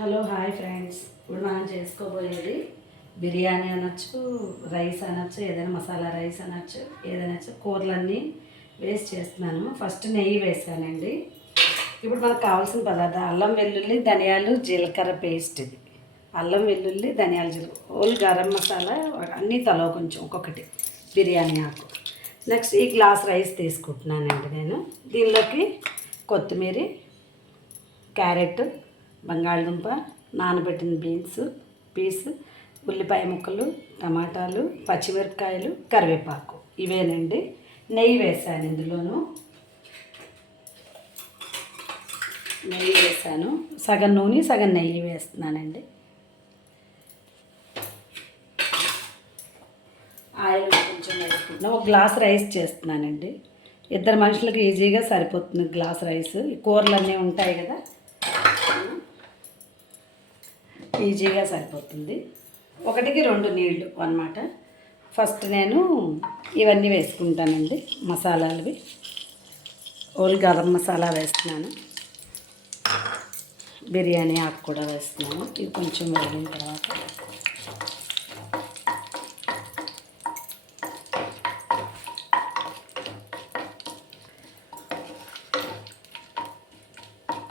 Hello hi friends. ఇప్పుడు మనం చేసుకోబోయేది బిర్యానీ అనొచ్చు, రైస్ అనొచ్చు, ఏదైనా మసాలా రైస్ అనొచ్చు, ఏదైనా కూరలన్నీ వేసి చేస్తున్నాను. ఫస్ట్ నెయ్యి వేసానండి. ఇప్పుడు మనకు కావాల్సిన పదార్థం అల్లం వెల్లుల్లి ధనియాలు జీలకర్ర పేస్ట్. ఇది అల్లం వెల్లుల్లి ధనియాలు జీలకర్ర, హోల్ గరం మసాలా అన్నీ తలో కొంచెం ఒక్కొక్కటి, బిర్యానీ ఆకు. నెక్స్ట్ ఈ గ్లాస్ రైస్ తీసుకుంటున్నానండి నేను. దీనిలోకి కొత్తిమీర, క్యారెట్, బంగాళదుంప, నానబెట్టిన బీన్స్ పీస్, ఉల్లిపాయ ముక్కలు, టమాటాలు, పచ్చిమిరపకాయలు, కరివేపాకు ఇవేనండి. నెయ్యి వేసాను, ఇందులోను నెయ్యి వేసాను. సగం నూనె సగం నెయ్యి వేస్తున్నానండి. ఆయిల్ కొంచెం వేసుకుంటున్నాను. ఒక గ్లాస్ రైస్ చేస్తున్నానండి. ఇద్దరు మనుషులకు ఈజీగా సరిపోతుంది గ్లాస్ రైస్. ఈ కూరలన్నీ ఉంటాయి కదా, ఈజీగా సరిపోతుంది. 1కి 2 నీళ్ళు అన్నమాట. ఫస్ట్ నేను ఇవన్నీ వేసుకుంటానండి. మసాలాలవి ఓల్ గరం మసాలా వేస్తున్నాను, బిర్యానీ ఆకు కూడా వేస్తున్నాను. ఇది కొంచెం వేగిన తర్వాత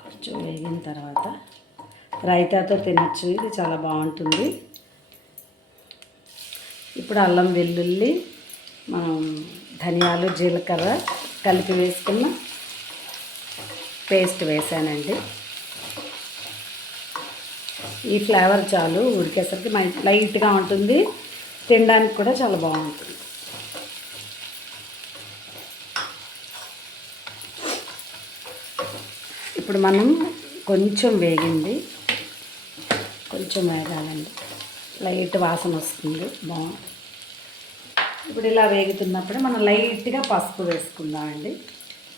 కొంచెం వేగిన తర్వాత రైతాతో తినచ్చు. ఇది చాలా బాగుంటుంది. ఇప్పుడు అల్లం వెల్లుల్లి, మనం ధనియాలు జీలకర్ర కలిపి వేసుకున్న పేస్ట్ వేసానండి. ఈ ఫ్లేవర్ చాలు, ఉడికేసరికి లైట్గా ఉంటుంది, తినడానికి కూడా చాలా బాగుంటుంది. ఇప్పుడు మనం కొంచెం వేగింది, కొంచెం వేగాలండి, లైట్ వాసన వస్తుంది, బాగుంది. ఇప్పుడు ఇలా వేగుతున్నప్పుడు మనం లైట్గా పసుపు వేసుకుందామండి.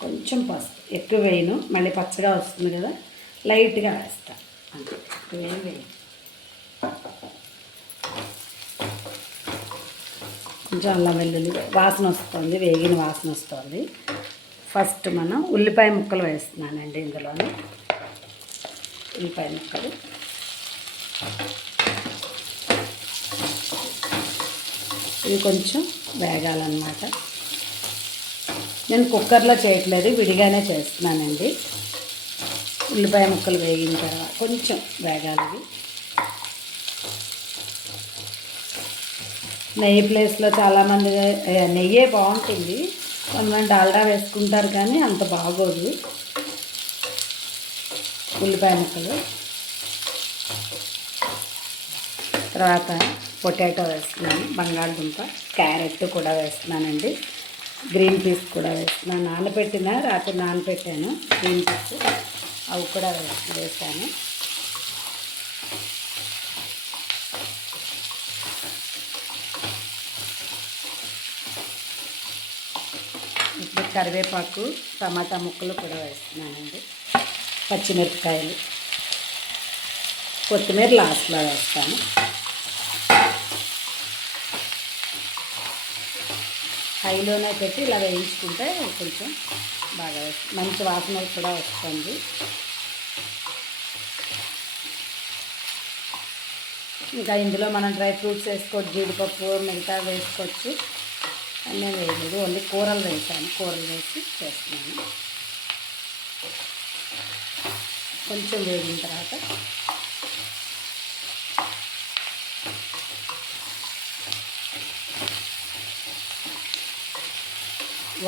కొంచెం పసుపు, ఎక్కువ వేయను, మళ్ళీ పచ్చగా వస్తుంది కదా, లైట్గా వేస్తా అంతే, ఏం వేయను. కొంచెం అల్లం వెల్లుల్లి వాసన వస్తుంది, వేగిన వాసన వస్తుంది. ఫస్ట్ మనం ఉల్లిపాయ ముక్కలు వేస్తున్నానండి. ఇందులోనే ఉల్లిపాయ ముక్కలు ఇది కొంచెం వేగాలన్నమాట. నేను కుక్కర్లో చేయట్లేదు, విడిగానే చేస్తున్నానండి. ఉల్లిపాయ ముక్కలు వేగిన తర్వాత కొంచెం వేగాలి. నెయ్యి ప్లేస్లో చాలామంది నెయ్యే బాగుంటుంది, కొంతమంది డాల్డా వేసుకుంటారు కానీ అంత బాగోదు. ఉల్లిపాయ ముక్కలు తర్వాత పొటాటో వేస్తున్నాను, బంగాళదుంప, క్యారెట్ కూడా వేస్తున్నానండి, గ్రీన్ పీస్ కూడా వేస్తున్నాను. రాత్రి నానబెట్టాను గ్రీన్ పీస్, అవి కూడా వేసాను. ఇప్పుడు కరివేపాకు, టమాటా ముక్కలు కూడా వేస్తున్నానండి, పచ్చిమిరపకాయలు, కొత్తిమీర లాస్ట్లో వేస్తాను. హైలోనే పెట్టి ఇలా వేయించుకుంటే కొంచెం బాగా మంచి వాసన కూడా వస్తుంది. ఇంకా ఇందులో మనం డ్రై ఫ్రూట్స్ వేసుకోవచ్చు, జీడిపప్పు మిగతా వేసుకోవచ్చు. అన్నీ వేయలేదు, ఓన్లీ కూరలు వేసాను. కూరలు వేసి చేస్తున్నాను. కొంచెం వేగిన తర్వాత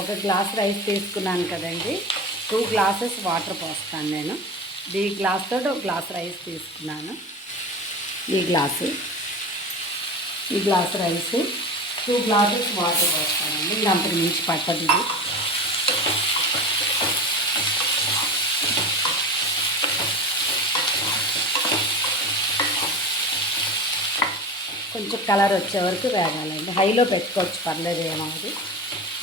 ఒక గ్లాస్ రైస్ తీసుకున్నాను కదండి, 2 గ్లాసెస్ వాటర్ పోస్తాను నేను. ఈ గ్లాస్ తోటి ఒక గ్లాస్ రైస్ తీసుకున్నాను. ఈ గ్లాస్ రైస్ 2 గ్లాసెస్ వాటర్ పోస్తానండి. ఇంకా అంతకు మించి పట్టదు ఇది. కొంచెం కలర్ వచ్చే వరకు వేగాలండి. హైలో పెట్టుకోవచ్చు, పర్లేదు, ఏమవుతుంది.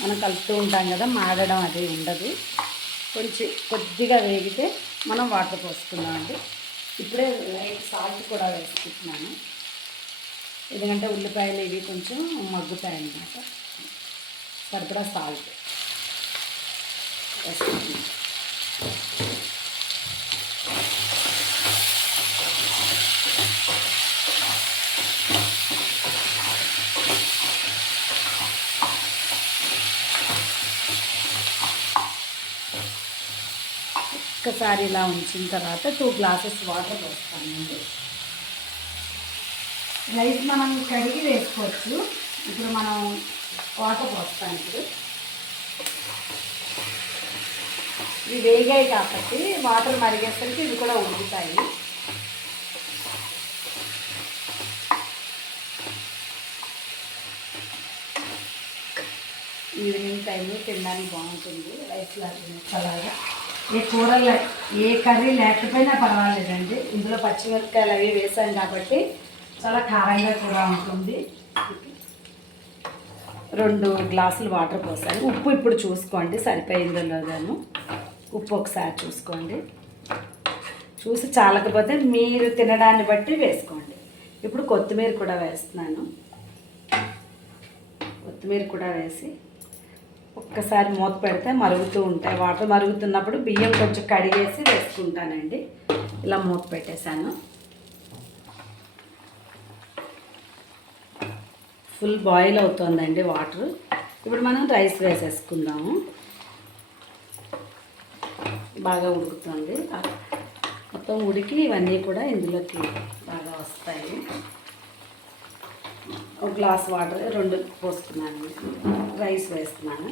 మనం కలుపుతూ ఉంటాం కదా, మాడడం అది ఉండదు. కొంచెం కొద్దిగా వేగితే మనం వాటర్ పోసుకుందామండి. ఇప్పుడే లైట్ సాల్ట్ కూడా వేసుకుంటున్నాను, ఎందుకంటే ఉల్లిపాయలు ఇవి కొంచెం మగ్గుతాయి అన్నమాట. సరిపడా సాల్ట్ వేసుకుంటున్నాను. ఒక్కసారి ఇలా ఉంచిన తర్వాత 2 గ్లాసెస్ వాటర్ పోస్తానండి. రైస్ మనం కడిగి వేసుకోవచ్చు. ఇప్పుడు మనం వాటర్ పోస్తాం. ఇప్పుడు ఇవి వేగాయి కాబట్టి వాటర్ మరిగేసరికి ఇవి కూడా ఉడుకుతాయి. ఈవినింగ్ టైంలో తినడానికి బాగుంటుంది. రైస్ అలాగా ఏ కర్రీ లేకపోయినా పర్వాలేదండి. ఇందులో పచ్చిమిరపకాయలు అవి వేసాం కాబట్టి చాలా కారంగా కూడా ఉంటుంది. 2 గ్లాసులు వాటర్ పోసాను. ఉప్పు ఇప్పుడు చూసుకోండి సరిపోయిందో లేదో. ఉప్పు ఒకసారి చూసుకోండి. చూసి చాలకపోతే మీరు తినడాన్ని బట్టి వేసుకోండి. ఇప్పుడు కొత్తిమీర కూడా వేస్తున్నాను. కొత్తిమీర కూడా వేసి ఒక్కసారి మూత పెడితే మరుగుతూ ఉంటాయి. వాటర్ మరుగుతున్నప్పుడు బియ్యం కొంచెం కడిగేసి వేసుకుంటానండి. ఇలా మూత పెట్టేశాను. ఫుల్ బాయిల్ అవుతుందండి వాటర్. ఇప్పుడు మనం రైస్ వేసేసుకుందాము. బాగా ఉడుకుతుంది. మొత్తం ఉడికి ఇవన్నీ కూడా ఇందులోకి బాగా వస్తాయి. 1 గ్లాస్ వాటర్ 2 పోస్తున్నాను. రైస్ వేస్తున్నాను.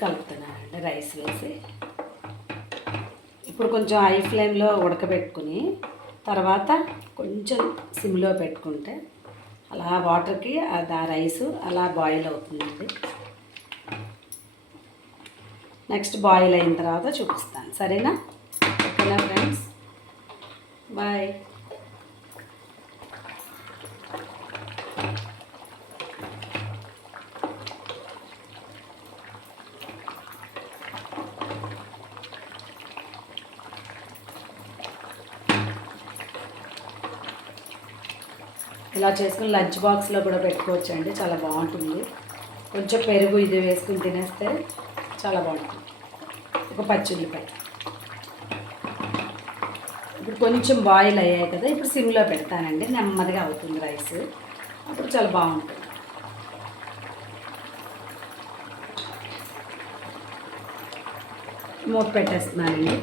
కలుపుతున్నానండి రైస్ వేసి. ఇప్పుడు కొంచెం హై ఫ్లేమ్లో ఉడకబెట్టుకుని తర్వాత కొంచెం సిమ్లో పెట్టుకుంటే అలా వాటర్కి ఆ రైసు అలా బాయిల్ అవుతుందండి. నెక్స్ట్ బాయిల్ అయిన తర్వాత చూపిస్తాను. సరేనా? ఓకేనా ఫ్రెండ్స్? బాయ్. ఇలా చేసుకుని లంచ్ బాక్స్లో కూడా పెట్టుకోవచ్చు అండి. చాలా బాగుంటుంది. కొంచెం పెరుగు ఇది వేసుకుని తినేస్తే చాలా బాగుంటుంది. ఒక పచ్చిమిరపకాయ. ఇప్పుడు కొంచెం బాయిల్ అయ్యాయి కదా, ఇప్పుడు సిమ్లో పెడతానండి. నెమ్మదిగా అవుతుంది రైస్. అప్పుడు చాలా బాగుంటుంది. మూత పెట్టేస్తున్నానండి.